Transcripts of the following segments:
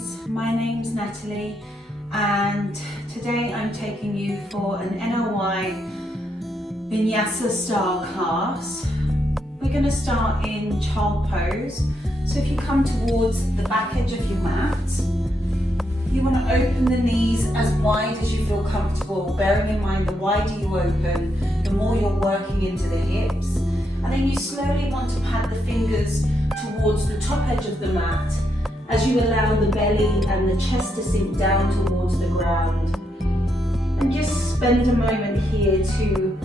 guys, my name's Natalie and today I'm taking you for an NLY Vinyasa style class. We're going to start in child pose. So if you come towards the back edge of your mat, you want to open the knees as wide as you feel comfortable, bearing in mind the wider you open, the more you're working into the hips. And then you slowly want to pad the fingers towards the top edge of the mat as you allow the belly and the chest to sink down towards the ground. And just spend a moment here to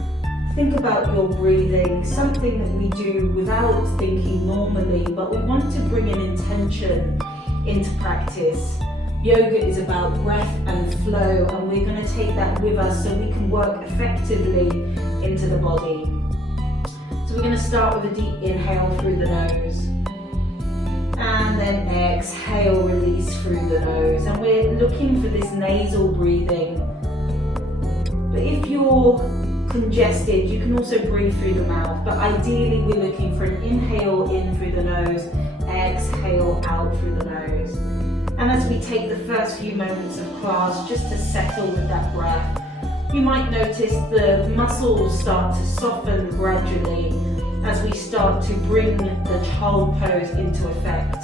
think about your breathing, something that we do without thinking normally, but we want to bring an intention into practice. Yoga is about breath and flow, and we're going to take that with us so we can work effectively into the body. So we're going to start with a deep inhale through the nose. And then exhale, release through the nose. And we're looking for this nasal breathing. But if you're congested, you can also breathe through the mouth. But ideally, we're looking for an inhale in through the nose, exhale out through the nose. And as we take the first few moments of class, just to settle with that breath, you might notice the muscles start to soften gradually as we start to bring the child pose into effect.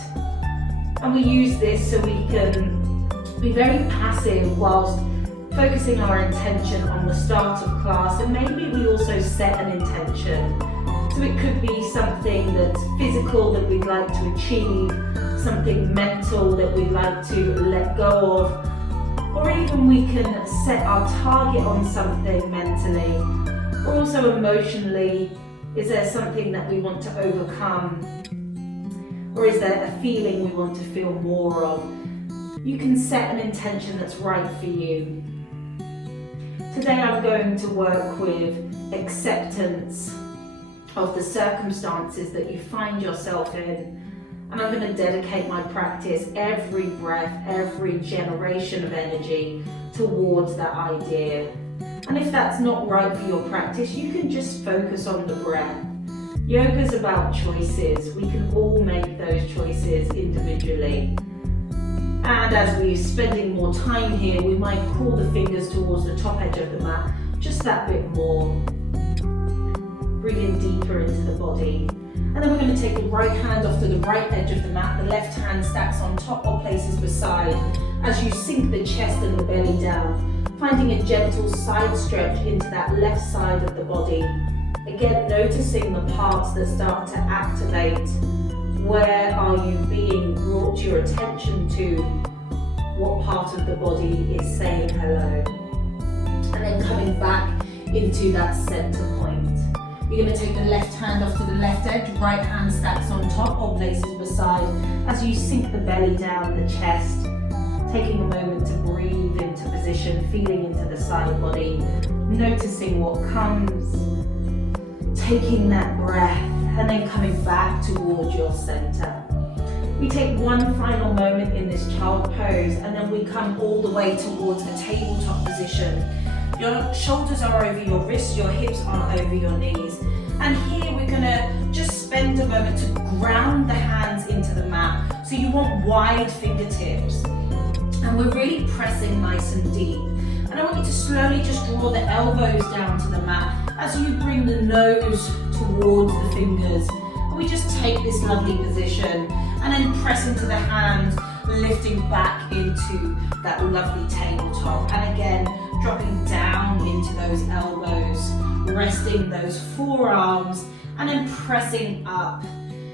And we use this so we can be very passive whilst focusing our intention on the start of class, and maybe we also set an intention. So it could be something that's physical that we'd like to achieve, something mental that we'd like to let go of, or even we can set our target on something mentally, or also emotionally. Is there something that we want to overcome? Or is there a feeling we want to feel more of? You can set an intention that's right for you. Today I'm going to work with acceptance of the circumstances that you find yourself in. And I'm going to dedicate my practice, every breath, every generation of energy towards that idea. And if that's not right for your practice, you can just focus on the breath. Yoga is about choices. We can all make those choices individually. And as we're spending more time here, we might pull the fingers towards the top edge of the mat, just that bit more. Breathing deeper into the body. And then we're going to take the right hand off to the right edge of the mat. The left hand stacks on top or places beside as you sink the chest and the belly down. Finding a gentle side stretch into that left side of the body. Again, noticing the parts that start to activate. Where are you being brought your attention to? What part of the body is saying hello? And then coming back into that center point. You're going to take the left hand off to the left edge, right hand stacks on top or places beside as you sink the belly down, the chest. Taking a moment to breathe into position, feeling into the side body, noticing what comes, taking that breath, and then coming back towards your center. We take one final moment in this child pose, and then we come all the way towards a tabletop position. Your shoulders are over your wrists, your hips are over your knees. And here we're gonna just spend a moment to ground the hands into the mat. So you want wide fingertips. And we're really pressing nice and deep. And I want you to slowly just draw the elbows down to the mat as you bring the nose towards the fingers. And we just take this lovely position and then press into the hands, lifting back into that lovely tabletop. And again, dropping down into those elbows, resting those forearms, and then pressing up.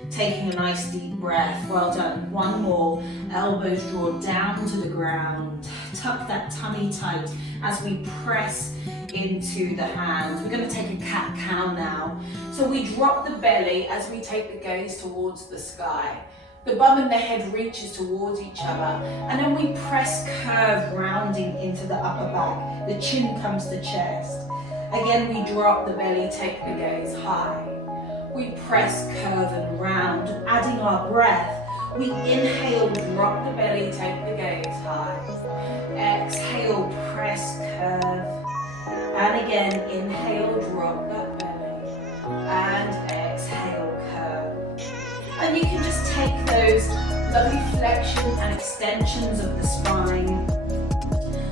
Taking a nice deep breath. Well done. One more. Elbows draw down to the ground. Tuck that tummy tight as we press into the hands. We're going to take a cat-cow now. So we drop the belly as we take the gaze towards the sky. The bum and the head reaches towards each other. And then we press curve, rounding into the upper back. The chin comes to chest. Again, we drop the belly, take the gaze high. We press, curve and round, adding our breath. We inhale, drop the belly, take the gaze high. Exhale, press, curve. And again, inhale, drop that belly. And exhale, curve. And you can just take those Lovely flexion and extensions of the spine.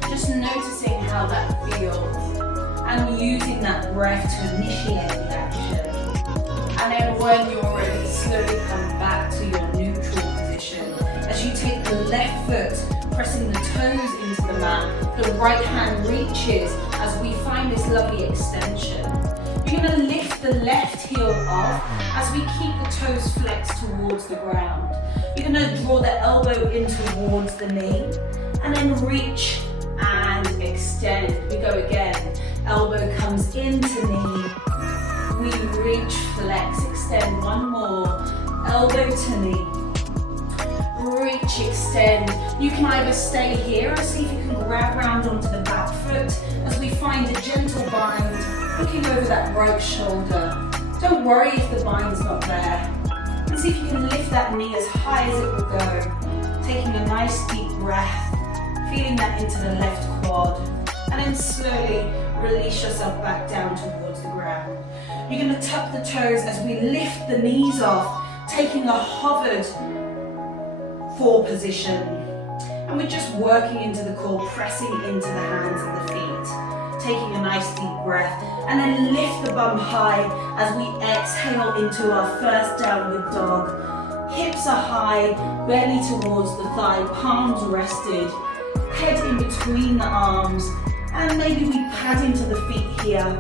Just noticing how that feels and using that breath to initiate the action. And then when you're ready, slowly come back to your neutral position. As you take the left foot, pressing the toes into the mat, the right hand reaches as we find this lovely extension. You're going to lift the left heel off as we keep the toes flexed towards the ground. You're going to draw the elbow in towards the knee and then reach and extend. We go again. Elbow comes into knee. We reach, flex, extend. One more. Elbow to knee. Reach, extend. You can either stay here or see if you can grab round onto the back foot as we find a gentle bind, looking over that right shoulder. Don't worry if the bind's not there. And see if you can lift that knee as high as it will go. Taking a nice deep breath, feeling that into the left quad. And then slowly release yourself back down towards the ground. You're going to tuck the toes as we lift the knees off, taking a hovered forward position. And we're just working into the core, pressing into the hands and the feet. Taking a nice deep breath. And then lift the bum high as we exhale into our first downward dog. Hips are high, belly towards the thigh, palms rested. Head in between the arms. And maybe we pad into the feet here.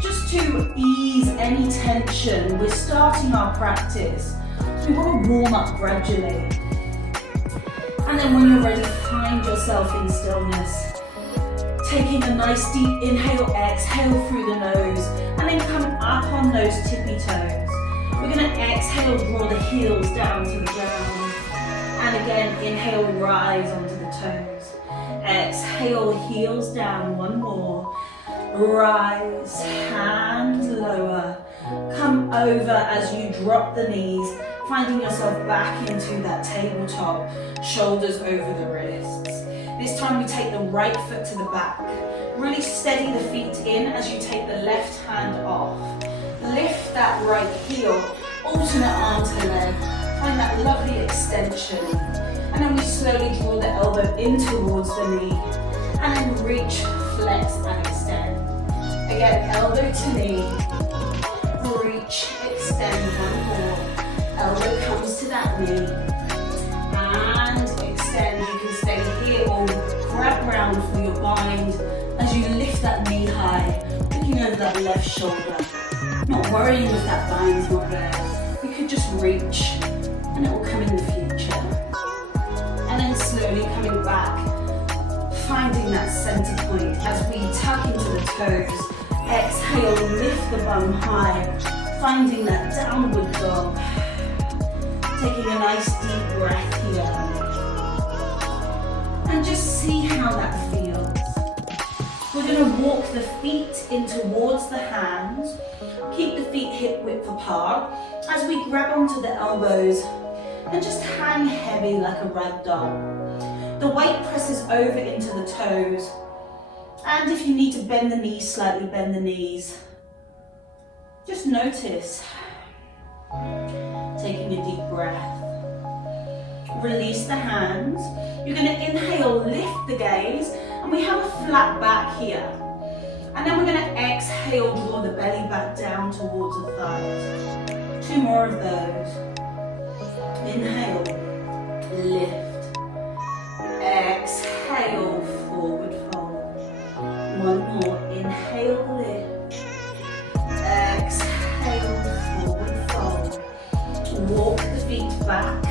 Just to ease any tension, we're starting our practice. So we want to warm up gradually. And then when you're ready, find yourself in stillness. Taking a nice deep inhale, exhale through the nose, and then come up on those tippy toes. We're going to exhale, draw the heels down to the ground. And again, inhale, rise onto the toes. Exhale, heels down, one more. Rise, hands lower. Come over as you drop the knees, finding yourself back into that tabletop, shoulders over the wrists. This time we take the right foot to the back. Really steady the feet in as you take the left hand off. Lift that right heel, alternate arm to leg. Find that lovely extension. And then we slowly draw the elbow in towards the knee. And then reach, flex and extend. Again, elbow to knee. Reach, extend, one more. Elbow comes to that knee. And extend. You can stay here or grab round for your bind as you lift that knee high, looking over that left shoulder. Not worrying if that bind's not there. We could just reach and it will come in the future. And then slowly coming back, finding that center point as we tuck into the toes. Exhale, lift the bum high, finding that downward dog. Taking a nice deep breath here. And just see how that feels. We're going to walk the feet in towards the hands. Keep the feet hip width apart as we grab onto the elbows and just hang heavy like a rag doll. The weight presses over into the toes. And if you need to bend the knees slightly, bend the knees. Just notice. Taking a deep breath. Release the hands. You're going to inhale, lift the gaze, and we have a flat back here. And then we're going to exhale, draw the belly back down towards the thighs. 2 more of those. Inhale, lift. Exhale, forward fold. 1 more. Inhale, lift. Exhale, forward fold. Walk the feet back.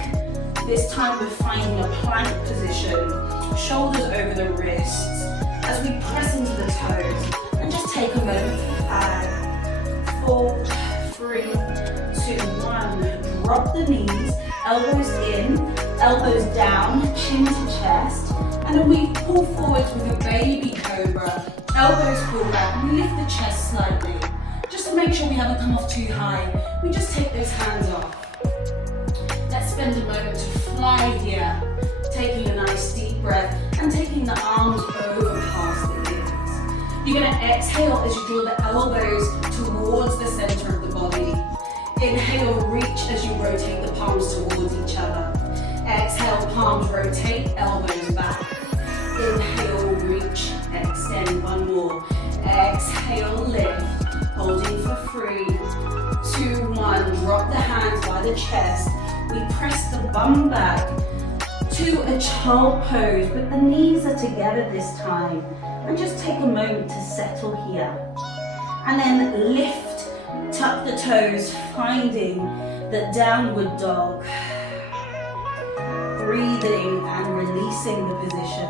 This time we're finding a plank position, shoulders over the wrists, as we press into the toes, and just take a moment to add. 4, 3, 2, 1. Drop the knees, elbows in, elbows down, chin to chest, and then we pull forward with a baby cobra. Elbows pull back, we lift the chest slightly. Just to make sure we haven't come off too high, we just take those hands off. Let's spend a moment to fly here, taking a nice deep breath and taking the arms over past the ears. You're going to exhale as you draw the elbows towards the center of the body. Inhale, reach as you rotate the palms towards each other. Exhale, palms rotate, elbows back. Inhale, reach, extend, one more. Exhale, lift, holding for 3, 2, 1. Drop the hands by the chest. We press the bum back to a child pose, but the knees are together this time. And just take a moment to settle here. And then lift, tuck the toes, finding the downward dog. Breathing and releasing the position.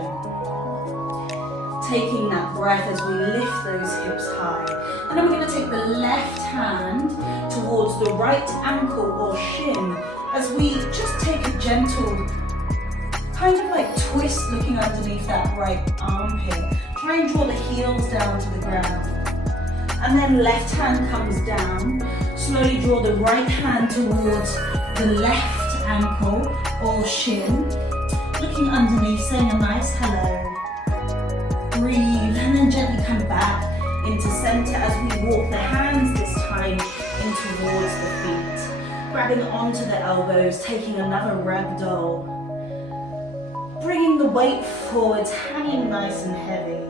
Taking that breath as we lift those hips high. And then we're going to take the left hand towards the right ankle or shin as we just take a gentle kind of like twist looking underneath that right armpit. Try and draw the heels down to the ground. And then left hand comes down. Slowly draw the right hand towards the left ankle or shin. Looking underneath, saying a nice hello. Breathe and then gently come back into center as we walk the hands this time in towards the feet. Grabbing onto the elbows, taking another ragdoll. Bringing the weight forwards, hanging nice and heavy.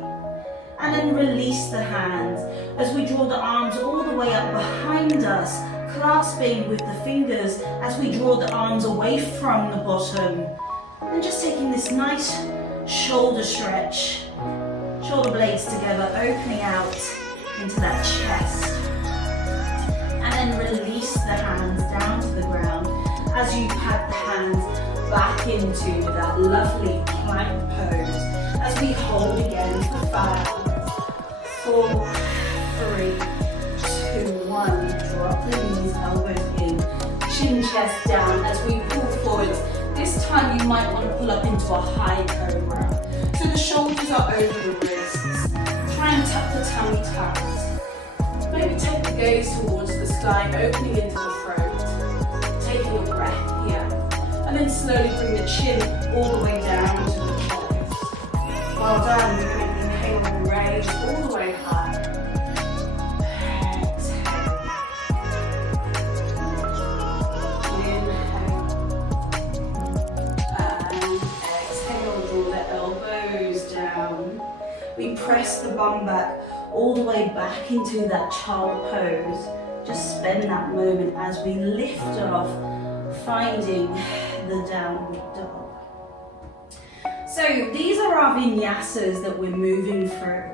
And then release the hands as we draw the arms all the way up behind us, clasping with the fingers as we draw the arms away from the bottom. And just taking this nice shoulder stretch. Shoulder blades together, opening out into that chest. And then release the hands down to the ground as you pat the hands back into that lovely plank pose. As we hold again for 5, 4, 3, 2, 1. Drop the knees, elbows in, chin, chest down as we pull forwards. This time you might want to pull up into a high cobra. So the shoulders are over the wrists. Try and tuck the tummy tight. Maybe take the gaze towards the sky, opening into the throat. Taking a breath here. And then slowly bring the chin all the way down to the chest. Well done. We're going to inhale and raise all the way high. We press the bum back all the way back into that child pose. Just spend that moment as we lift off, finding the downward dog. So these are our vinyasas that we're moving through.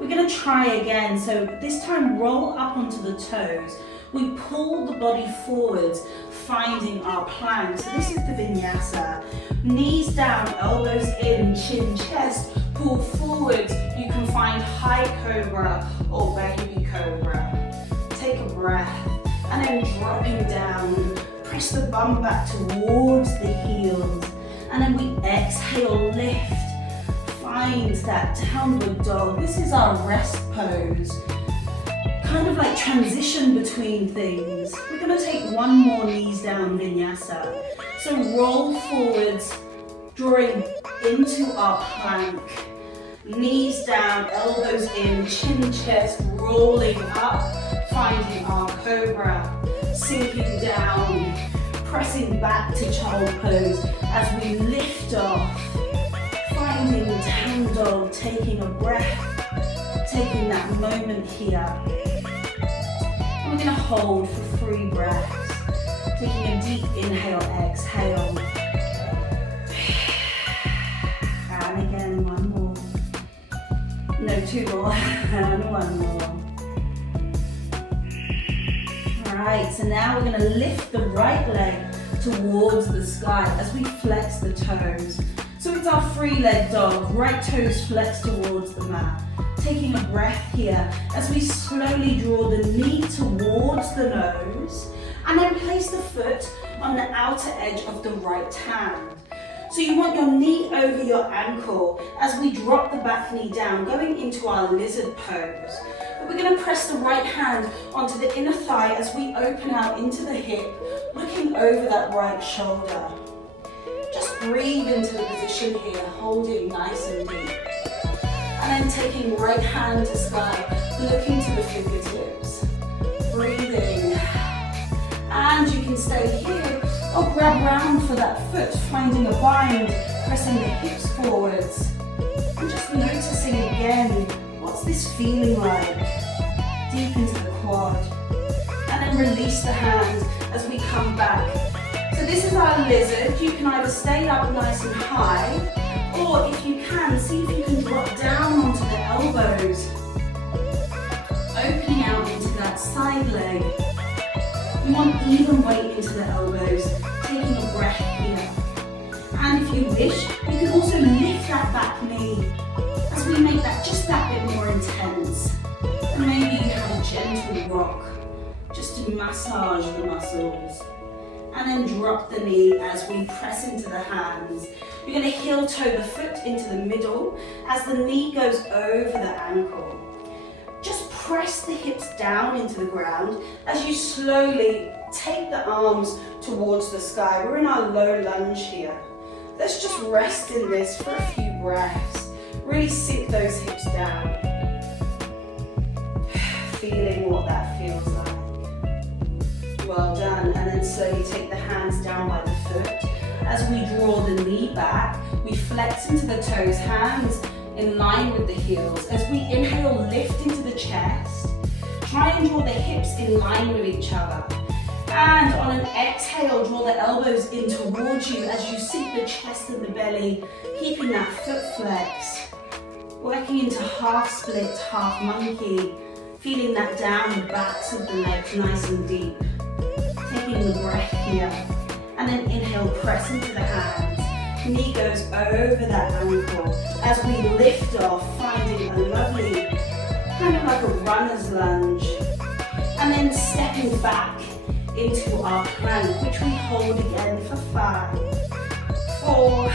We're going to try again. So this time roll up onto the toes. We pull the body forwards, finding our plank. So this is the vinyasa. Knees down, elbows in, chin, chest. Pull forward, you can find high cobra or baby cobra. Take a breath and then dropping down. Press the bum back towards the heels and then we exhale, lift. Find that downward dog. This is our rest pose. Kind of like transition between things. We're going to take one more knees down vinyasa. So roll forwards, drawing into our plank. Knees down, elbows in, chin, chest, rolling up, finding our cobra, sinking down, pressing back to child pose as we lift off, finding down dog, taking a breath, taking that moment here. And we're going to hold for 3 breaths, taking a deep inhale, exhale. And again, one more. No, 2 more, and 1 more. Alright, so now we're going to lift the right leg towards the sky as we flex the toes. So it's our free leg dog, right toes flex towards the mat. Taking a breath here as we slowly draw the knee towards the nose and then place the foot on the outer edge of the right hand. So you want your knee over your ankle as we drop the back knee down, going into our lizard pose. But we're going to press the right hand onto the inner thigh as we open out into the hip, looking over that right shoulder. Just breathe into the position here, holding nice and deep. And then taking right hand to sky, looking to the fingertips. Breathing. And you can stay here Or grab round for that foot, finding a bind, pressing the hips forwards. And just noticing again, what's this feeling like? Deep into the quad. And then release the hand as we come back. So this is our lizard. You can either stay up nice and high, or if you can, see if you can drop down onto the elbows. Opening out into that side leg. You want even weight into the elbows, taking a breath here. And if you wish, you can also lift that back knee as we make that just that bit more intense. And maybe you have a gentle rock, just to massage the muscles. And then drop the knee as we press into the hands. You're going to heel toe the foot into the middle as the knee goes over the ankle. Just press the hips down into the ground as you slowly take the arms towards the sky. We're in our low lunge here. Let's just rest in this for a few breaths. Really sink those hips down. Feeling what that feels like. Well done. And then slowly take the hands down by the foot. As we draw the knee back, we flex into the toes, hands in line with the heels. As we inhale, lift into the chest. Try and draw the hips in line with each other. And on an exhale, draw the elbows in towards you as you sink the chest and the belly, keeping that foot flex. Working into half split, half monkey. Feeling that down the backs of the legs nice and deep. Taking the breath here. And then inhale, press into the hands. Knee goes over that ankle as we lift off, finding a lovely, kind of like a runner's lunge. And then stepping back into our plank, which we hold again for 5, 4,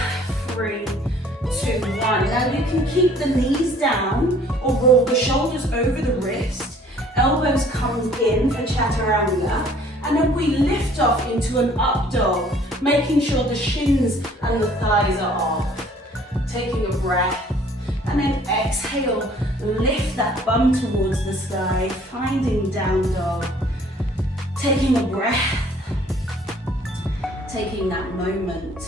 3, 2, 1. Now you can keep the knees down or roll the shoulders over the wrist. Elbows come in for chaturanga. And then we lift off into an up dog, making sure the shins and the thighs are off. Taking a breath. And then exhale, lift that bum towards the sky, finding down dog. Taking a breath. Taking that moment.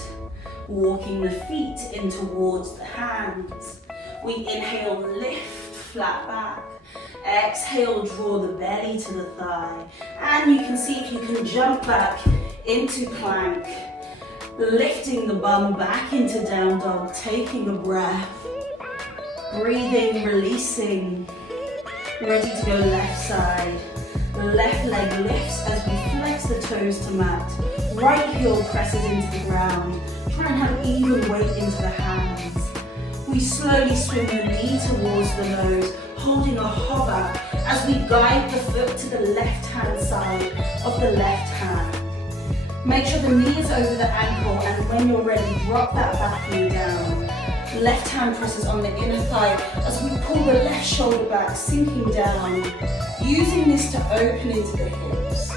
Walking the feet in towards the hands. We inhale, lift, flat back. Exhale, draw the belly to the thigh. And you can see if you can jump back into plank. Lifting the bum back into down dog, taking a breath. Breathing, releasing. Ready to go left side. Left leg lifts as we flex the toes to mat. Right heel presses into the ground. Try and have even weight into the hands. We slowly swing the knee towards the nose, holding a hover as we guide the foot to the left-hand side of the left hand. Make sure the knee is over the ankle, and when you're ready, drop that back knee down. Left hand presses on the inner thigh as we pull the left shoulder back, sinking down, using this to open into the hips.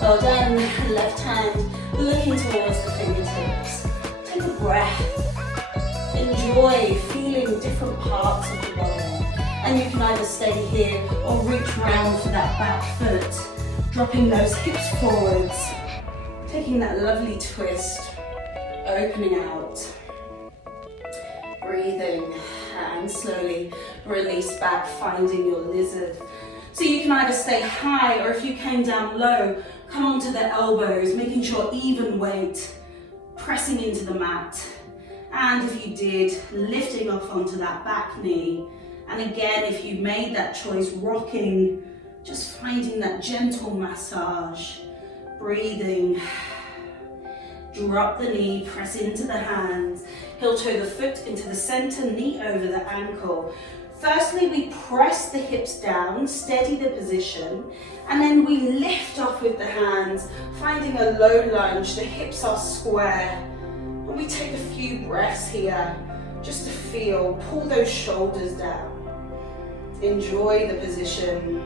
Well done. Left hand looking towards the fingertips. Take a breath. Enjoy feeling different parts of the body. And you can either stay here or reach round for that back foot. Dropping those hips forwards. Taking that lovely twist. Opening out. Breathing. And slowly release back, finding your lizard. So you can either stay high, or if you came down low, come onto the elbows, making sure even weight. Pressing into the mat. And if you did, lifting off onto that back knee. And again, if you made that choice, rocking, just finding that gentle massage. Breathing. Drop the knee, press into the hands. Heel toe the foot into the center, knee over the ankle. Firstly, we press the hips down, steady the position, and then we lift off with the hands, finding a low lunge. The hips are square. And we take a few breaths here, just to feel, pull those shoulders down. Enjoy the position.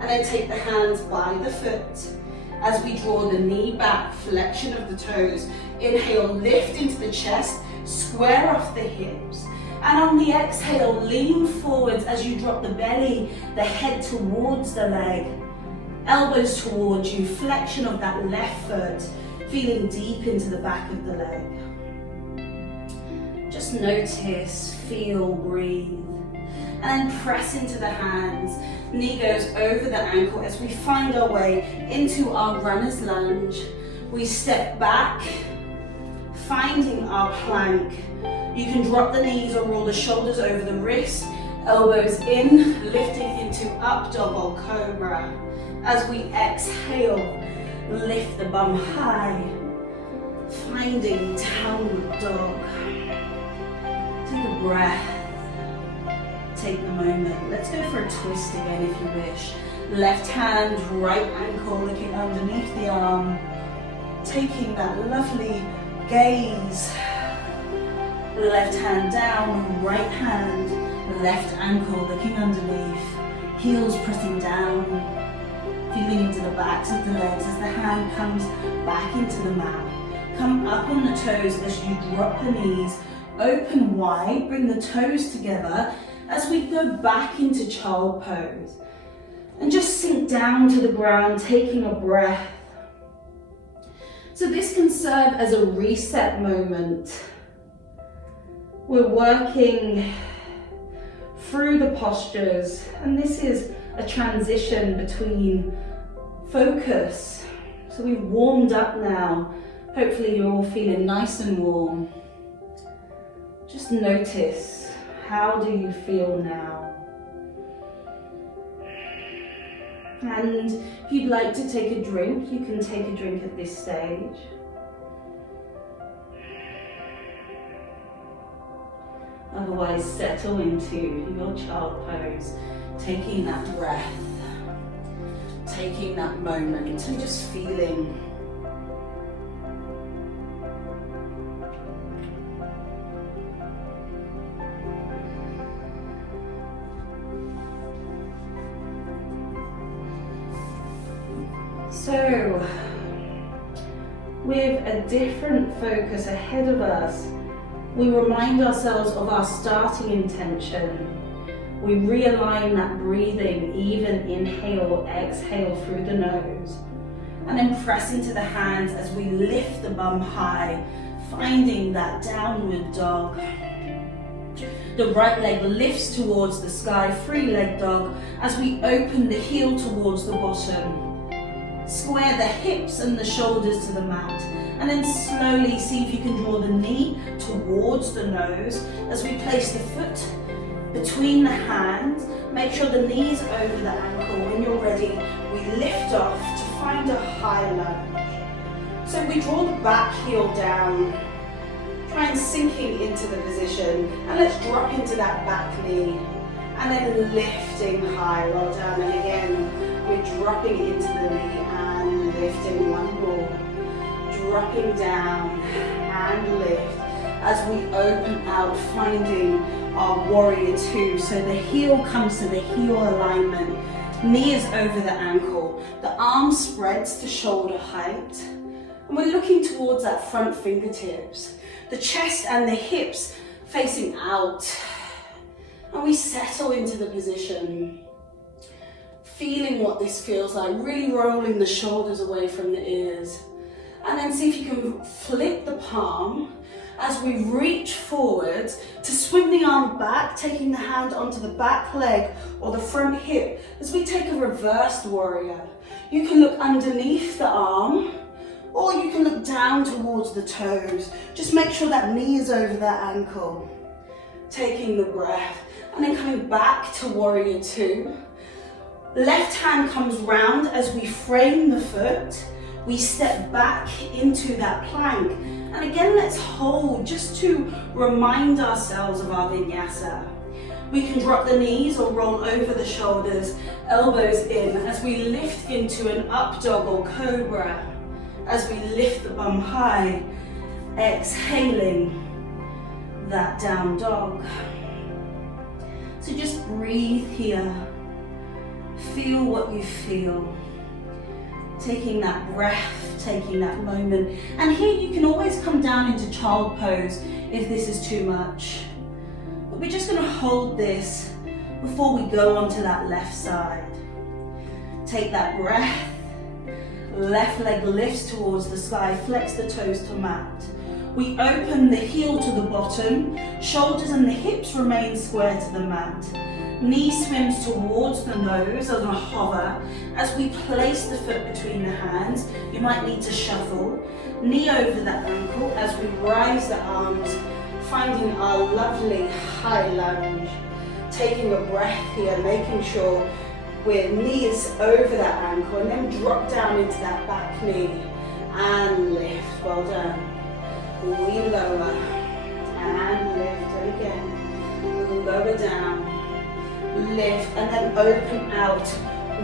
And then take the hands by the foot as we draw the knee back, flexion of the toes. Inhale, lift into the chest, square off the hips. And on the exhale, lean forwards as you drop the belly, the head towards the leg. Elbows towards you, flexion of that left foot. feeling deep into the back of the leg. Just notice, feel, breathe. And then press into the hands. Knee goes over the ankle as we find our way into our runner's lunge. We step back, finding our plank. You can drop the knees or roll the shoulders over the wrist, elbows in, lifting into up dog or cobra. As we exhale, lift the bum high, finding downward dog. Take a breath, take the moment. Let's go for a twist again if you wish. Left hand, right ankle looking underneath the arm, taking that lovely gaze. Left hand down, right hand, left ankle looking underneath, heels pressing down, feeling into the backs of the legs as the hand comes back into the mat. Come up on the toes as you drop the knees, open wide, bring the toes together as we go back into child pose. And just sink down to the ground, taking a breath. So this can serve as a reset moment. We're working through the postures, and this is a transition between focus. So we've warmed up now. Hopefully you're all feeling nice and warm. Just notice, how do you feel now? And if you'd like to take a drink, you can take a drink at this stage. Otherwise, settle into your child pose, taking that breath, taking that moment, and just feeling. So, with a different focus ahead of us, we remind ourselves of our starting intention. We realign that breathing, even inhale, exhale through the nose. And then press into the hands as we lift the bum high, finding that downward dog. The right leg lifts towards the sky, three leg dog, as we open the heel towards the bottom. Square the hips and the shoulders to the mat. And then slowly see if you can draw the knee towards the nose as we place the foot between the hands. Make sure the knee's over the ankle. When you're ready, we lift off to find a high lunge. So we draw the back heel down, try and sinking into the position, and let's drop into that back knee. And then lifting high, well done. And again, we're dropping into the knee and lifting one more. Dropping down and lift as we open out, finding our warrior two. So the heel comes to the heel alignment, knee is over the ankle, the arm spreads to shoulder height, and we're looking towards that front fingertips, the chest and the hips facing out, and we settle into the position. Feeling what this feels like, really rolling the shoulders away from the ears. And then see if you can flip the palm as we reach forward to swing the arm back, taking the hand onto the back leg or the front hip as we take a reversed warrior. You can look underneath the arm or you can look down towards the toes. Just make sure that knee is over that ankle. Taking the breath and then coming back to warrior two. Left hand comes round as we frame the foot. We step back into that plank. And again, let's hold just to remind ourselves of our vinyasa. We can drop the knees or roll over the shoulders, elbows in as we lift into an up dog or cobra. As we lift the bum high, exhaling that down dog. So just breathe here. Feel what you feel. Taking that breath, taking that moment. And here you can always come down into child pose if this is too much. But we're just going to hold this before we go onto that left side. Take that breath. Left leg lifts towards the sky, flex the toes to mat. We open the heel to the bottom, shoulders and the hips remain square to the mat. Knee swims towards the nose as a hover. As we place the foot between the hands, you might need to shuffle. Knee over the ankle as we rise the arms, finding our lovely high lunge. Taking a breath here, making sure we're knees over that ankle, and then drop down into that back knee and lift. Well done. We lower and lift, and again lower down, lift, and then open out,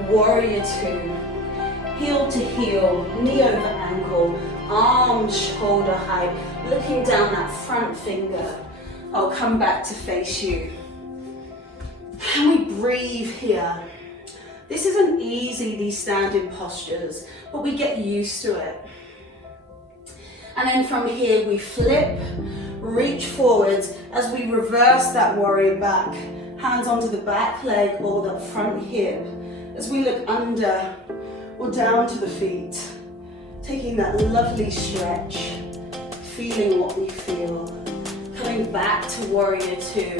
warrior two. Heel to heel, knee over ankle, arms shoulder height, looking down that front finger. I'll come back to face you. And we breathe here. This isn't easy, these standing postures, but we get used to it. And then from here we flip, reach forwards as we reverse that warrior back. Hands onto the back leg or the front hip. As we look under or down to the feet. Taking that lovely stretch, feeling what we feel. Coming back to warrior two.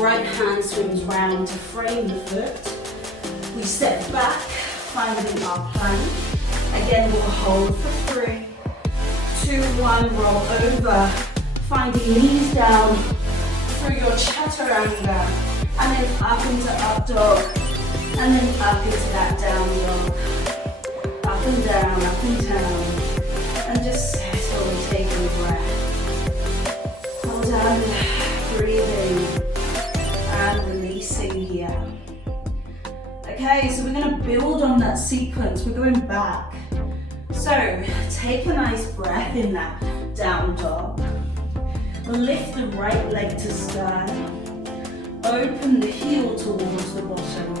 Right hand swims round to frame the foot. We step back, finding our plank. Again, we'll hold for 3, 2, 1, roll over. Finding knees down through your chaturanga. And then up into up dog. And then up into that down dog. Up and down, up and down. And just settle and take a breath. Hold on, breathing. And releasing here. Okay, so we're going to build on that sequence. We're going back. So take a nice breath in that down dog. Lift the right leg to sternum. Open the heel towards the bottom.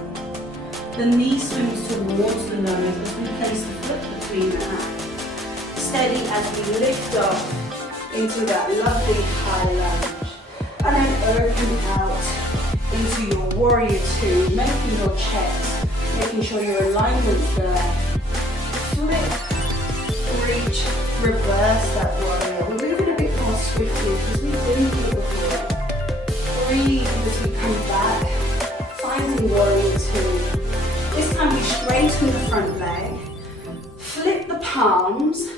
The knee swims towards the nose as we place the foot between the hands. Steady as we lift off into that lovely high lunge. And then open out into your warrior two, making your chest, making sure your alignment's there. Flip, reach, reverse that warrior. We're moving a bit more swiftly because we've been here before. Breathe as we come back, finding warrior two. This time we straighten the front leg, flip the palms.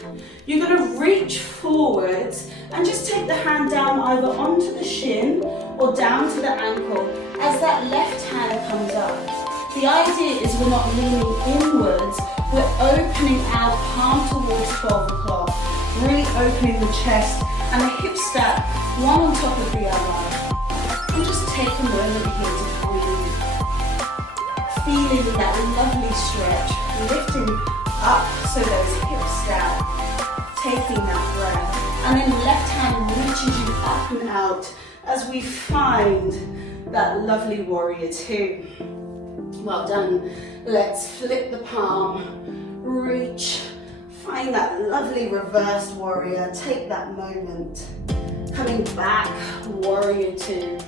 You're going to reach forwards and just take the hand down either onto the shin or down to the ankle as that left hand comes up. The idea is we're not leaning inwards, we're opening our palm towards 12 o'clock, really opening the chest and the hip stack, one on top of the other. And just take a moment here to breathe. Feeling that lovely stretch, lifting up so those hips stack, taking that breath. And then left hand reaches you up and out as we find that lovely warrior two. Well done. Let's flip the palm, reach, find that lovely reversed warrior. Take that moment. Coming back, warrior two.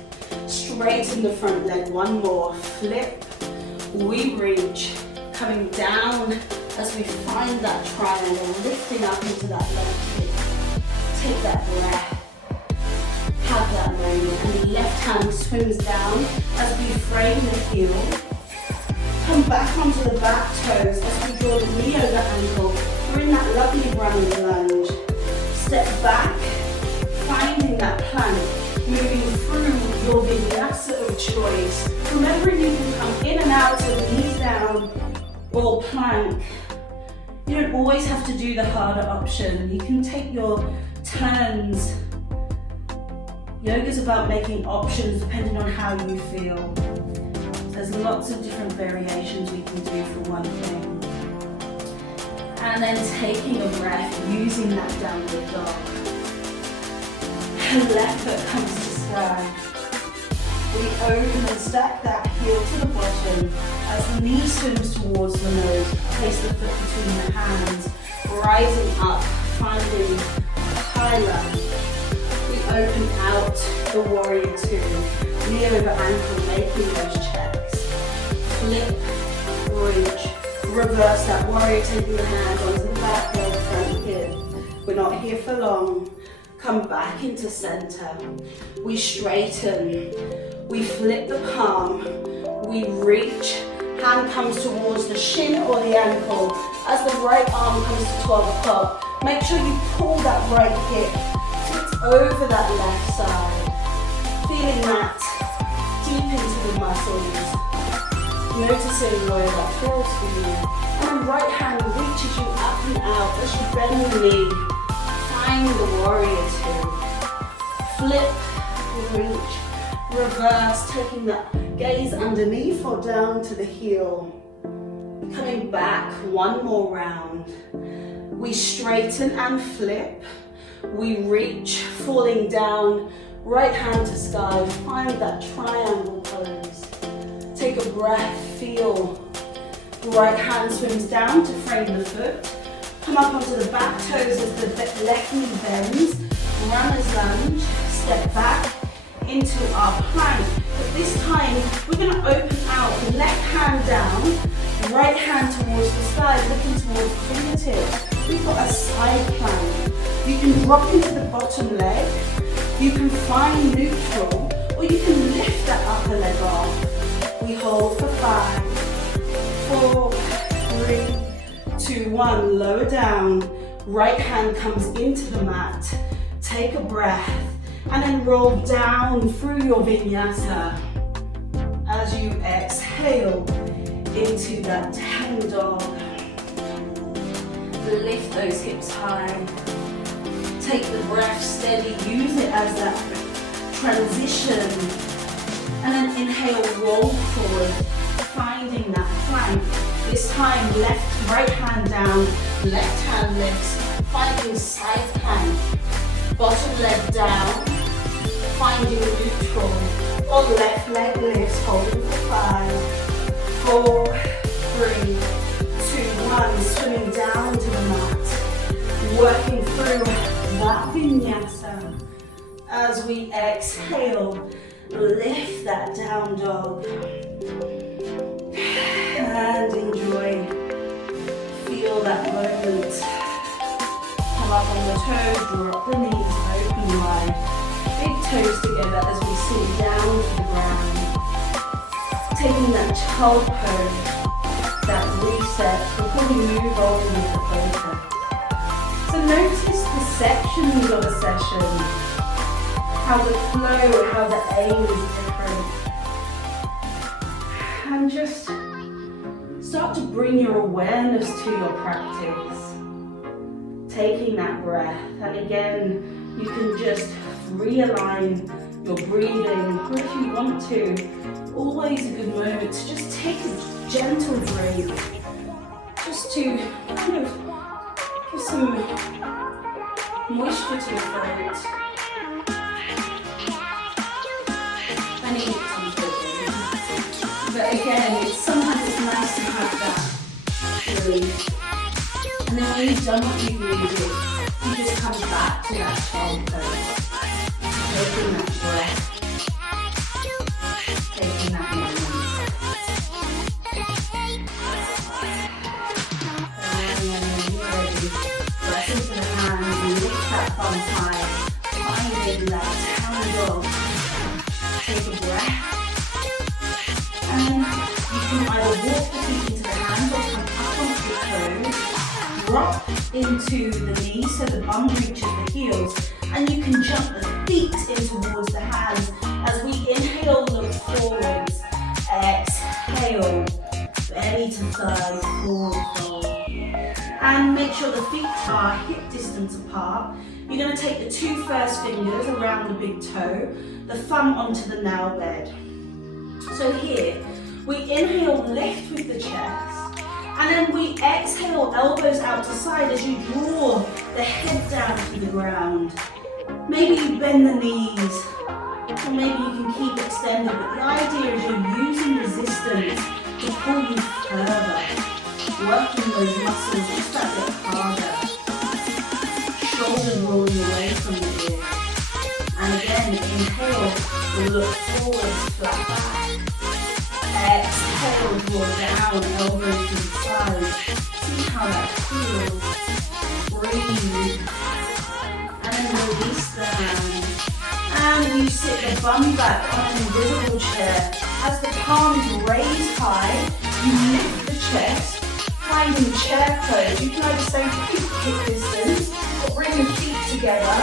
Straighten the front leg, one more. Flip, we reach. Coming down as we find that triangle, lifting up into that left hip. Take that breath. Have that moment. And the left hand swims down as we frame the heel. Come back onto the back toes as we draw the knee over ankle. We're in that lovely running lunge. Step back, finding that plank, moving through your vinyasa of choice. Remembering you can come in and out of knees down or plank. You don't always have to do the harder option. You can take your turns. Yoga's about making options depending on how you feel. There's lots of different variations we can do for one thing. And then taking a breath, using that downward dog. Left foot comes to sky. We open and stack that heel to the bottom as the knee swims towards the nose. Place the foot between the hands, rising up, finding a high lunge. We open out the warrior two, knee over ankle, making those checks. Flip, reach, reverse that warrior, taking the hand onto the back, heel, front hip. We're not here for long. Come back into center. We straighten. We flip the palm. We reach. Hand comes towards the shin or the ankle. As the right arm comes to 12 o'clock, make sure you pull that right hip so it's over that left side. Feeling that deep into the muscles. Noticing where that feels for you. And then right hand reaches you up and out as you bend the knee. Find the warrior two. Flip, reach, reverse, taking that gaze underneath or down to the heel. Coming back, one more round. We straighten and flip. We reach, falling down, right hand to sky. Find that triangle pose. Take a breath, feel. Right hand swims down to frame the foot. Come up onto the back toes as the left knee bends. Runner's lunge, step back into our plank. But this time, we're going to open out, left hand down, right hand towards the sky, looking towards the fingertips. We've got a side plank. You can drop into the bottom leg, you can find neutral, or you can lift that upper leg off. We hold for 5, 4, 3, 2, 1. Lower down. Right hand comes into the mat. Take a breath. And then roll down through your vinyasa. As you exhale into that down dog. Lift those hips high. Take the breath steady. Use it as that transition. And then inhale, roll forward, finding that plank. This time, right hand down, left hand lifts, finding side plank. Bottom leg down, finding neutral, or left leg lifts, holding for 5, 4, 3, 2, 1, swimming down to the mat, working through that vinyasa. As we exhale, lift that down dog and enjoy. Feel that moment. Come up on the toes, drop the knees, open wide. Big toes together as we sink down to the ground. Taking that child pose, that reset before we move on with the pose. So notice the sections of a session. How the flow, how the aim is different. And just start to bring your awareness to your practice. Taking that breath. And again, you can just realign your breathing. Or if you want to, always a good moment to just take a gentle break. Just to kind of give some moisture to your throat. But again, sometimes it's nice to have that release. And then when you've done what you really do, you just come back to that child pose. Taking that breath. Taking that moment. And then you're ready. Press into the hands and lift that thumb high. Finding that down dog. Take a breath. And you can either walk the feet into the hands or come up onto the toes, drop into the knees so the bum reaches the heels, and you can jump the feet in towards the hands. As we inhale, look forwards, exhale, belly to thighs, forward fold. And make sure the feet are hip distance apart. You're going to take the 2 first fingers around the big toe, the thumb onto the nail bed. So here, we inhale, lift with the chest, and then we exhale, elbows out to side as you draw the head down to the ground. Maybe you bend the knees, or maybe you can keep extended, but the idea is you're using resistance to pull you further, working those muscles just that bit harder. Shoulders rolling away from the ear. And again, inhale, look forward, flat back. Exhale. exhale, draw down, elbows to the side. See how that feels. Breathe. And then release the hands. And you sit the bum back on an invisible chair. As the palms raise high, you lift the chest, finding chair pose. You can either stay hip distance or bring your feet together.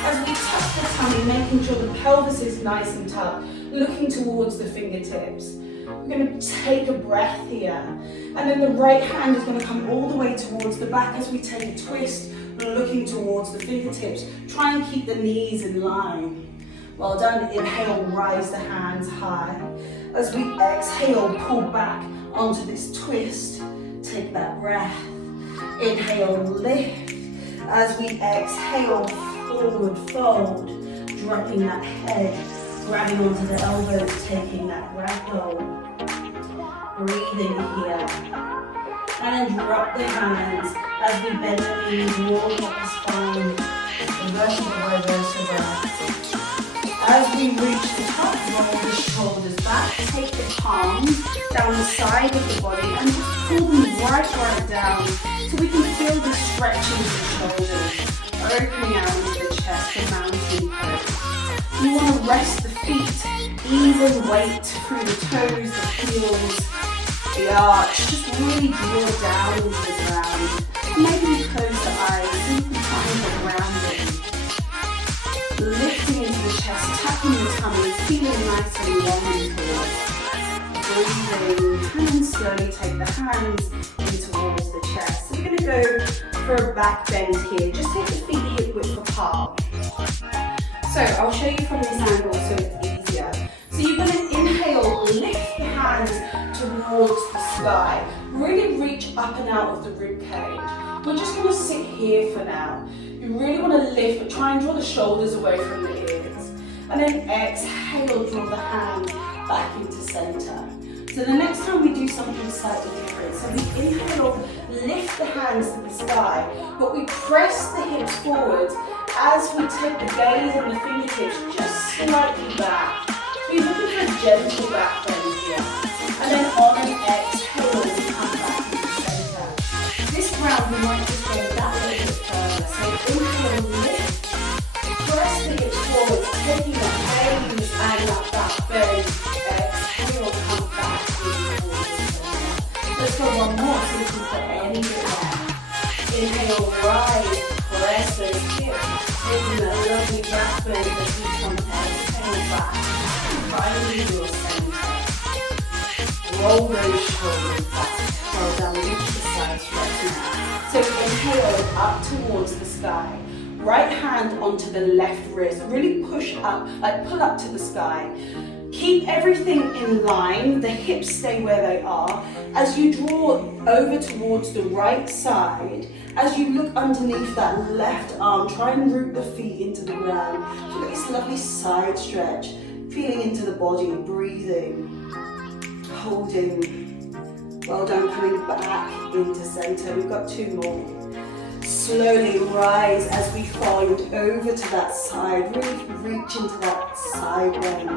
As we touch the tummy, making sure the pelvis is nice and tucked, looking towards the fingertips. We're going to take a breath here. And then the right hand is going to come all the way towards the back as we take a twist, looking towards the fingertips. Try and keep the knees in line. Well done. Inhale, rise the hands high. As we exhale, pull back onto this twist. Take that breath. Inhale, lift. As we exhale, forward fold. Dropping that head, grabbing onto the elbows, taking that ragdoll. Breathing here. And then drop the hands as we bend the knees, roll up the spine. Vertebra by vertebra. As we reach the top, roll the shoulders back, take the palms down the side of the body and just pull them right down so we can feel the stretching of the shoulders, opening out into the chest, the mountain pose. You want to rest the feet, even weight through the toes, the heels, the arch, just really draw down into the ground. Maybe close the eyes so you can find the grounding. Lifting into the chest, tapping the tummy, feeling nice and long and tall. Breathing, and then slowly take the hands in towards the chest. So we're going to go for a back bend here. Just take the feet hip width apart. So I'll show you from this angle so it's easier. So you're going to inhale, lift the hands towards the sky. Really reach up and out of the rib cage. We're just going to sit here for now. You really want to lift, but try and draw the shoulders away from the ears. And then exhale, draw the hand back into center. So the next time we do something slightly different. So we inhale, lift the hands to the sky, but we press the hips forward as we take the gaze and the fingertips just slightly back. So we're looking for a gentle back bend here. And then on an exhale, we come back into center. This round we might just go that little bit further. So inhale, lift, press the hips forward, taking the gaze and that back bend. Exhale, come back into the center. Let's go one more so we can put any bit there. Inhale, rise, press those hips, taking that lovely back bend as we come exhale back. Finally, your center. Roll those shoulders back. Well done, reach the side stretch now. So inhale up towards the sky. Right hand onto the left wrist. Really push up, like pull up to the sky. Keep everything in line. The hips stay where they are. As you draw over towards the right side, as you look underneath that left arm, try and root the feet into the ground. So look at this lovely side stretch. Feeling into the body, breathing. Holding. Well done, coming back into center. We've got two more. Slowly rise as we find over to that side. Really reach into that side bend.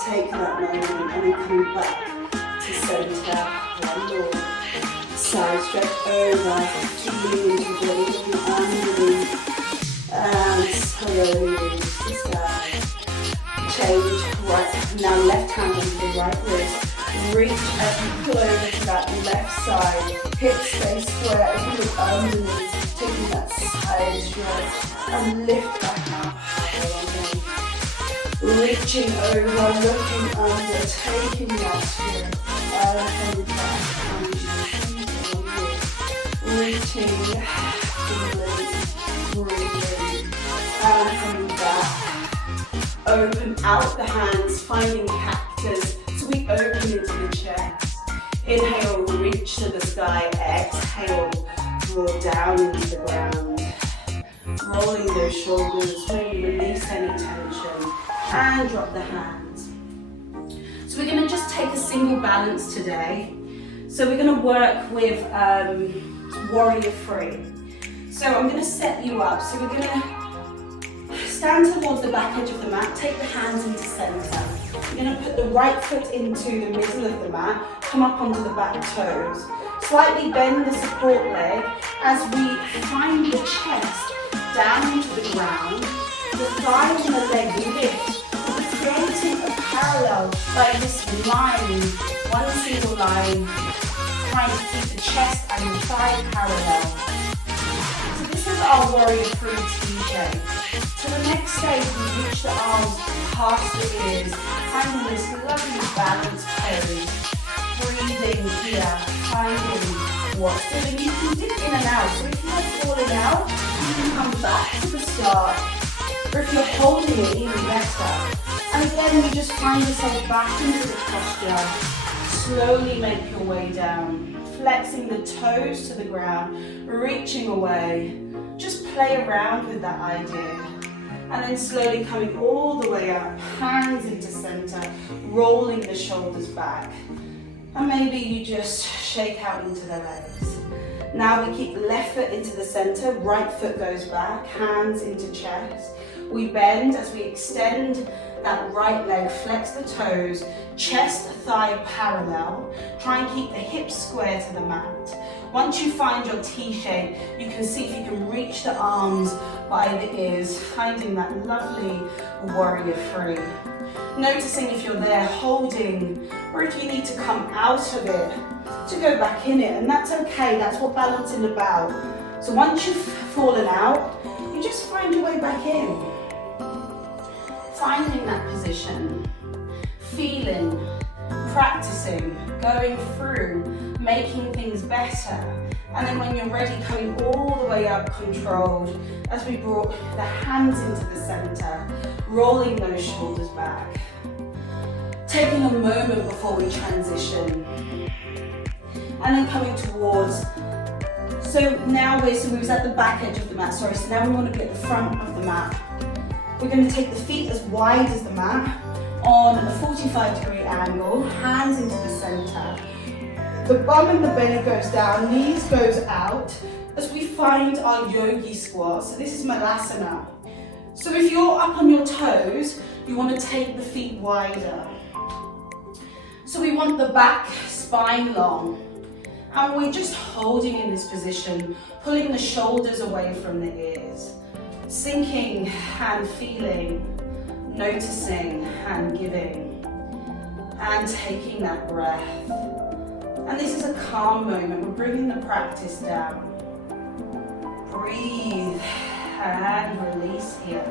Take that moment and then coming back to center. One more. Side stretch over. Feeling into the body, looking underneath. And slowly reach the sky. Change. Right. Now left hand onto the right wrist. Reach as you pull over to that left side. Hips stay square as you look underneath. Taking that side stretch and lift back up. Reaching over, looking under, taking that stretch and coming back. Reaching, feeling, breathing, and coming back. Open out the hands, finding cactus. So we open into the chest. Inhale, reach to the sky. Exhale, draw down into the ground. Rolling those shoulders, really release any tension. And drop the hands. So we're going to just take a single balance today. So we're going to work with warrior free. So I'm going to set you up. So we're going to stand towards the back edge of the mat, take the hands into center. You're going to put the right foot into the middle of the mat, come up onto the back toes. Slightly bend the support leg as we find the chest down into the ground. The thigh and the leg lift, creating a parallel, like this line, one single line, trying to keep the chest and the thigh parallel. So this is our warrior three T-shape. So the next stage, we reach the arms past the ears, finding this lovely balanced pose. Breathing here, finding what's doing. You can dip in and out. So if you're falling out, you can come back to the start. Or if you're holding it, even better. And again, you just find yourself back into the posture. Slowly make your way down. Flexing the toes to the ground, reaching away. Just play around with that idea. And then slowly coming all the way up, hands into center, rolling the shoulders back. And maybe you just shake out into the legs. Now we keep the left foot into the center, right foot goes back, hands into chest. We bend as we extend that right leg, flex the toes, chest, thigh parallel. Try and keep the hips square to the mat. Once you find your T-shape, you can see if you can reach the arms by the ears, finding that lovely warrior three. Noticing if you're there holding, or if you need to come out of it, to go back in it, and that's okay, that's what balancing is about. So once you've fallen out, you just find your way back in. Finding that position, feeling, practicing, going through, making things better. And then when you're ready, coming all the way up, controlled, as we brought the hands into the center, rolling those shoulders back. Taking a moment before we transition. And then coming towards, so now we was at the back edge of the mat, so now we want to be at the front of the mat. We're going to take the feet as wide as the mat, on a 45-degree angle, hands into the center. The bum and the belly goes down, knees goes out, as we find our yogi squat. So this is Malasana. So if you're up on your toes, you want to take the feet wider. So we want the back spine long. And we're just holding in this position, pulling the shoulders away from the ears. Sinking and feeling, noticing and giving. And taking that breath. And this is a calm moment. We're bringing the practice down. Breathe and release here.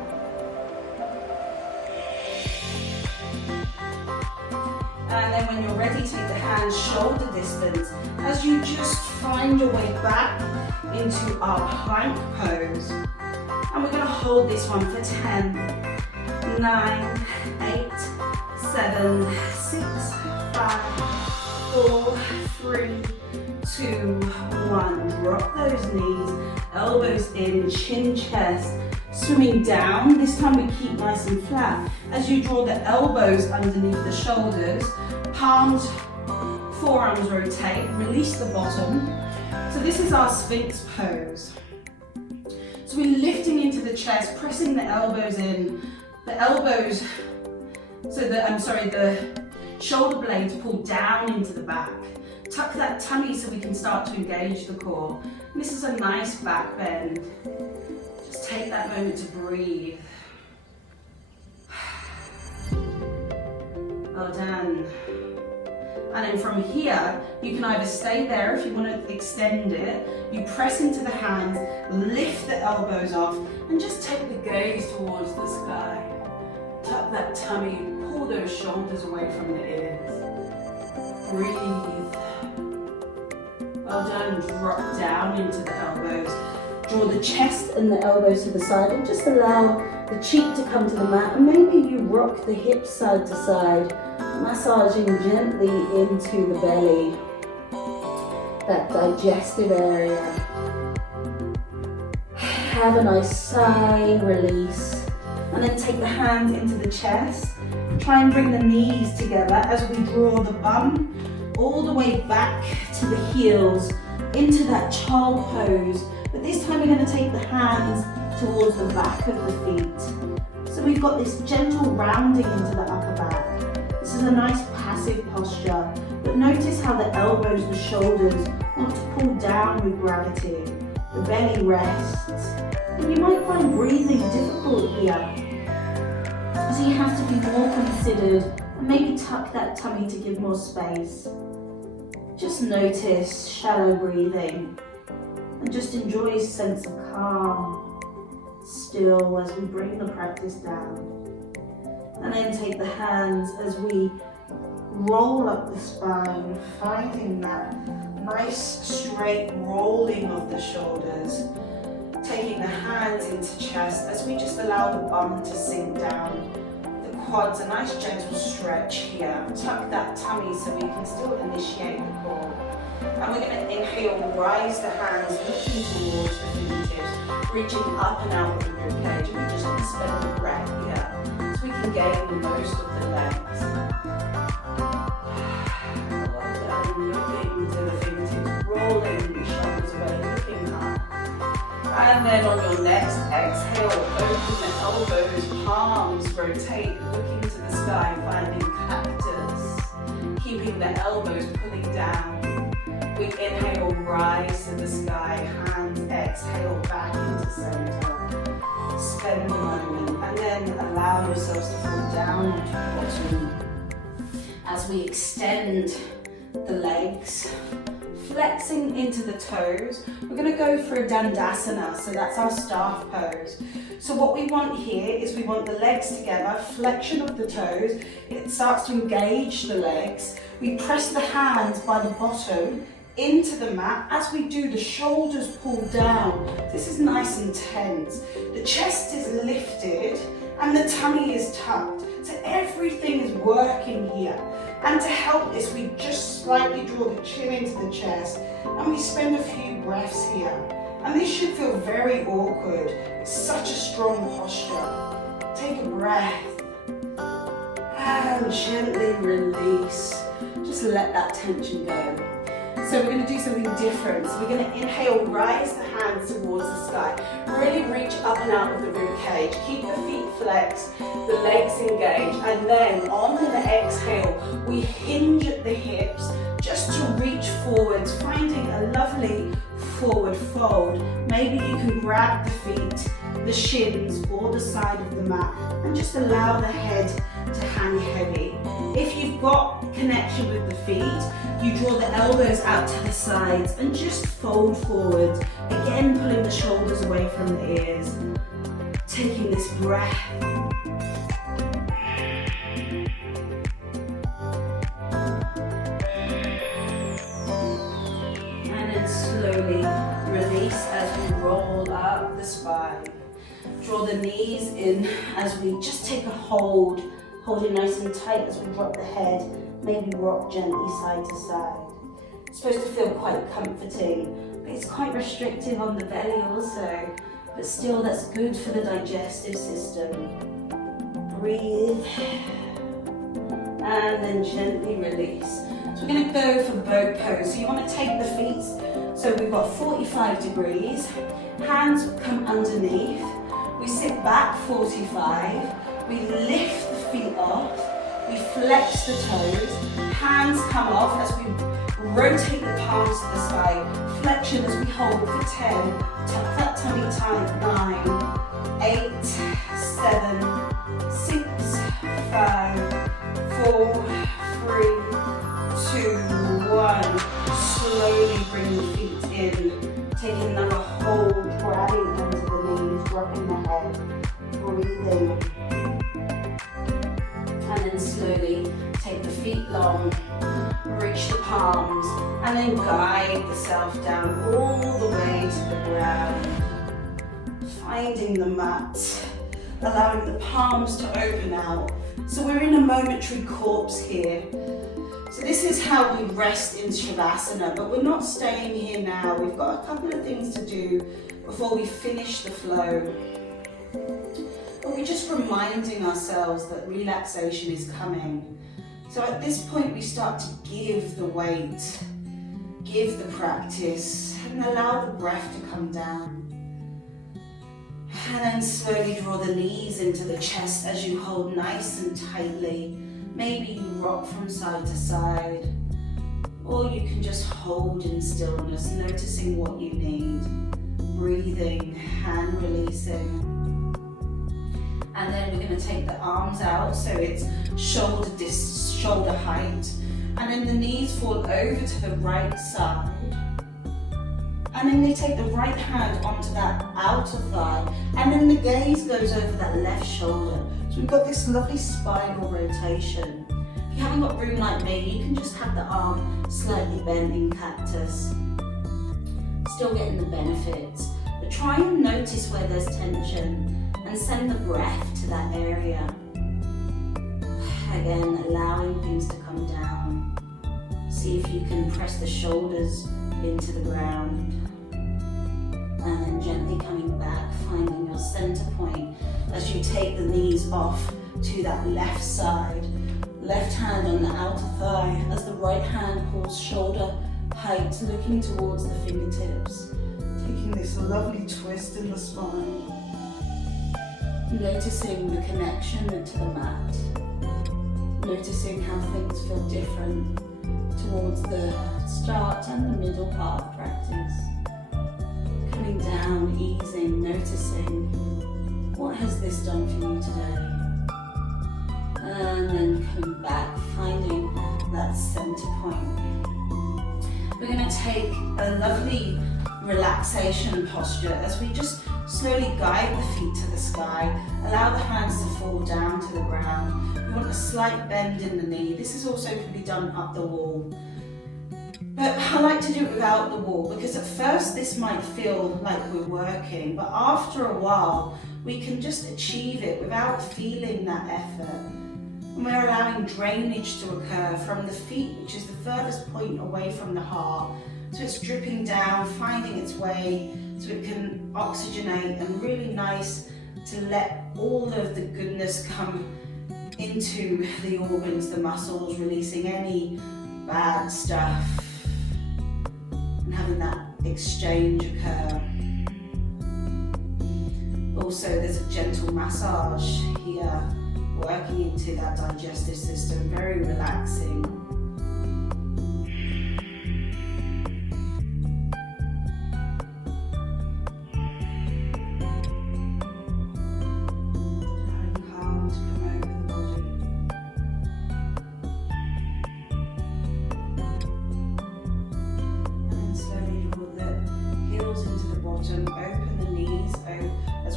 And then when you're ready, take the hands shoulder distance as you just find your way back into our plank pose. And we're going to hold this one for 10, 9, 8, 7, 6, 5, 4, 3, 2, 1. Drop those knees, elbows in, chin, chest, swimming down. This time we keep nice and flat. As you draw the elbows underneath the shoulders, palms, forearms rotate, release the bottom. So this is our Sphinx pose. So we're lifting into the chest, pressing the elbows in. The elbows, the shoulder blades pull down into the back. Tuck that tummy so we can start to engage the core. And this is a nice back bend. Just take that moment to breathe. Well done. And then from here, you can either stay there if you want to extend it, you press into the hands, lift the elbows off, and just take the gaze towards the sky. Tuck that tummy, pull those shoulders away from the ears. Breathe. Well done, drop down into the elbows. Draw the chest and the elbows to the side and just allow the cheek to come to the mat, and maybe you rock the hips side to side, massaging gently into the belly, that digestive area. Have a nice sigh, release, and then take the hands into the chest. Try and bring the knees together as we draw the bum all the way back to the heels into that child pose. But this time we're going to take the hands towards the back of the feet. So we've got this gentle rounding into the upper back. This is a nice passive posture, but But notice how the elbows and shoulders want to pull down with gravity. The belly rests. And you might find breathing difficult here. So you have to be more considered and maybe tuck that tummy to give more space. Just notice shallow breathing and just enjoy a sense of calm, still as we bring the practice down. And then take the hands as we roll up the spine, finding that nice straight rolling of the shoulders. Taking the hands into chest as we just allow the bum to sink down. The quads, a nice gentle stretch here. Tuck that tummy so we can still initiate the core. And we're going to inhale, rise the hands, looking towards the fingertips, reaching up and out of the rib cage. We're just going to spend a breath here so we can gain the most of the legs. Looking to the fingertips, rolling the shoulders away, looking up. And then on your next exhale, open the elbows, palms rotate, looking to the sky, finding cactus. Keeping the elbows pulling down. We inhale, rise to the sky, hands exhale back into center. Spend a moment and then allow yourselves to fall down onto the bottom. As we extend the legs, flexing into the toes, we're going to go for a dandasana, so that's our staff pose. So what we want here is we want the legs together, flexion of the toes, it starts to engage the legs. We press the hands by the bottom into the mat. As we do, the shoulders pull down. This is nice and tense. The chest is lifted and the tummy is tucked. So everything is working here. And to help this, we just slightly draw the chin into the chest and we spend a few breaths here. And this should feel very awkward. It's such a strong posture. Take a breath and gently release. Just let that tension go. So we're going to do something different. So we're going to inhale, rise the hands towards the sky. Really reach up and out of the rib cage. Keep the feet flexed, the legs engaged. And then on an exhale, we hinge at the hips just to reach forwards, finding a lovely forward fold. Maybe you can grab the feet, the shins, or the side of the mat and just allow the head to hang heavy. If you've got connection with the feet, you draw the elbows out to the sides and just fold forward. Again, pulling the shoulders away from the ears. Taking this breath. And then slowly release as we roll up the spine. Draw the knees in as we just take a hold. Hold it nice and tight as we drop the head. Maybe rock gently side to side. It's supposed to feel quite comforting, but it's quite restrictive on the belly also. But still, that's good for the digestive system. Breathe. And then gently release. So we're going to go for boat pose. So you want to take the feet. So we've got 45 degrees. Hands come underneath. We sit back 45. We lift the feet off. We flex the toes, hands come off as we rotate the palms to the sky. Flexion as we hold for 10, tuck that tummy tight, 9, 8, 7, 6, 5, 4, 3, 2, 1. Slowly bring the feet in. Take another hold, grabbing onto the knees, dropping the head, breathing. And then slowly take the feet long, reach the palms, and then guide the self down all the way to the ground. Finding the mat, allowing the palms to open out. So we're in a momentary corpse here. So this is how we rest in Shavasana, but we're not staying here now. We've got a couple of things to do before we finish the flow. But we're just reminding ourselves that relaxation is coming. So at this point we start to give the weight, give the practice, and allow the breath to come down. And then slowly draw the knees into the chest as you hold nice and tightly. Maybe you rock from side to side. or you can just hold in stillness, noticing what you need, breathing, hand releasing. And then we're going to take the arms out so it's shoulder height, and then the knees fall over to the right side. And then we take the right hand onto that outer thigh, and then the gaze goes over that left shoulder. So we've got this lovely spinal rotation. If you haven't got room like me, you can just have the arm slightly bent in cactus. Still getting the benefits, but try and notice where there's tension and send the breath to that area. Again, allowing things to come down. See if you can press the shoulders into the ground. And then gently coming back, finding your center point as you take the knees off to that left side. Left hand on the outer thigh as the right hand pulls shoulder height, looking towards the fingertips. Taking this lovely twist in the spine. Noticing the connection to the mat. Noticing how things feel different towards the start and the middle part of practice. Coming down, easing, noticing what has this done for you today. And then coming back, finding that center point. We're going to take a lovely relaxation posture as we just slowly guide the feet to the sky. Allow the hands to fall down to the ground. You want a slight bend in the knee. This is also can be done up the wall. But I like to do it without the wall because at first this might feel like we're working, but after a while we can just achieve it without feeling that effort. And we're allowing drainage to occur from the feet, which is the furthest point away from the heart. So it's dripping down, finding its way so it can oxygenate, and really nice to let all of the goodness come into the organs, the muscles, releasing any bad stuff and having that exchange occur. Also, there's a gentle massage here, working into that digestive system, very relaxing.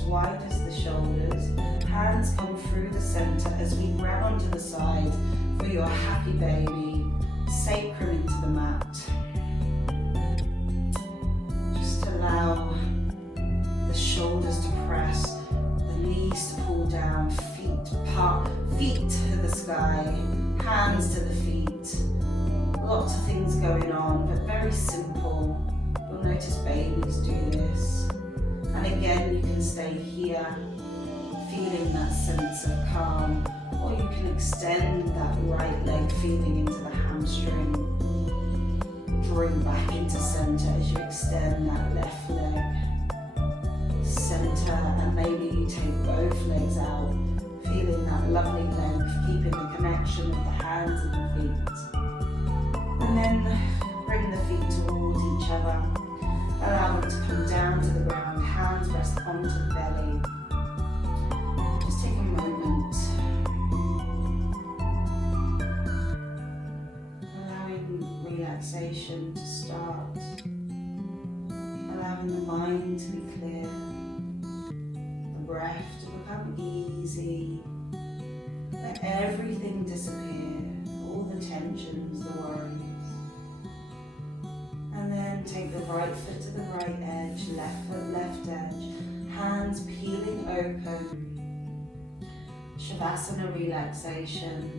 Wide as the shoulders, hands come through the center as we grab onto the side for your happy baby, sacrum into the mat. Just allow the shoulders to press, the knees to pull down, feet to the sky, hands to the feet. Lots of things going on, but very simple. You'll notice babies do this. And again, you can stay here, feeling that sense of calm, or you can extend that right leg, feeling into the hamstring, drawing back into center as you extend that left leg, center, and maybe you take both legs out, feeling that lovely length, keeping the connection with the hands and the feet. And then bring the feet towards each other. Allow them to come down to the ground, hands rest onto the belly. Just take a moment. Allowing relaxation to start. Allowing the mind to be clear. The breath to become easy. Let everything disappear. All the tensions, the worries. And then take the right foot to the right edge, left foot, left edge. Hands peeling open. Shavasana relaxation.